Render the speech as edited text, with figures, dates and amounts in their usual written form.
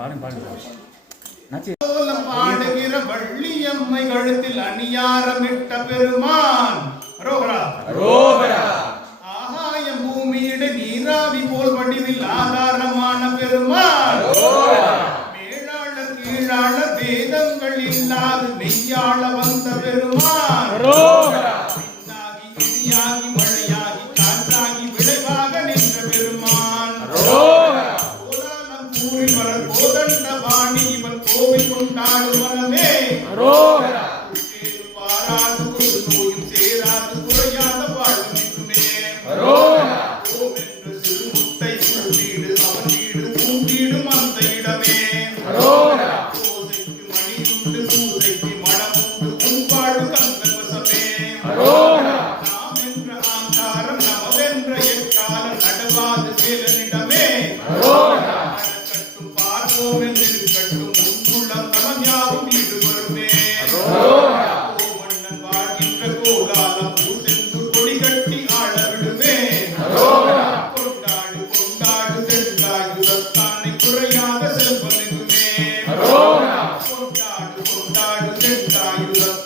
பாடுகிற வள்ளியம்மை கழுத்தில் அணியாரமிட்ட பெருமான் ஆகாய பூமியிட நீராவி போல் வடிவில் ஆதாரமான பெருமான் மேலாளர் கீழாளர் வேதங்கள் இல்லாது மெய்யாள வந்த பெருமான் இடியாகி மழையாகி காற்றாகி விளைவாக நின்ற பெருமான் கூறி வர கோதண்ட வாணி இவன் கோவில் கொண்டாடு வரவே பாராது ஒரு நோயும் சேராது குறையாத வாழ்வுமே ஓம் என்று சிறுமுட்டை வீடு அவன் வீடு பூங்கீடும் அந்த இடமே ஓசைக்கு மணியுண்டு பூசைக்கு மனமுண்டு பூம்பாடு கந்தன் வசமே நாம் என்ற ஆங்காரம் நமவென்ற எக்காலம் நடவாது வேலனிடமே நடக்கட்டும் பார்ப்போம் என்றிருக்கட்டும் உன்னுள்ளம் தலம் யாவும் வீடு வருமே கோவண்ணன் வாழ்கின்ற கோலாலம் பூசென்று கொடி கட்டி ஆள விடுமே கொண்டாடு கொண்டாடு தென்றாயுதத்தானை குறையாத செல்வமெங்குமே கொண்டாடு கொண்டாடு தென்றாயுதத்தானை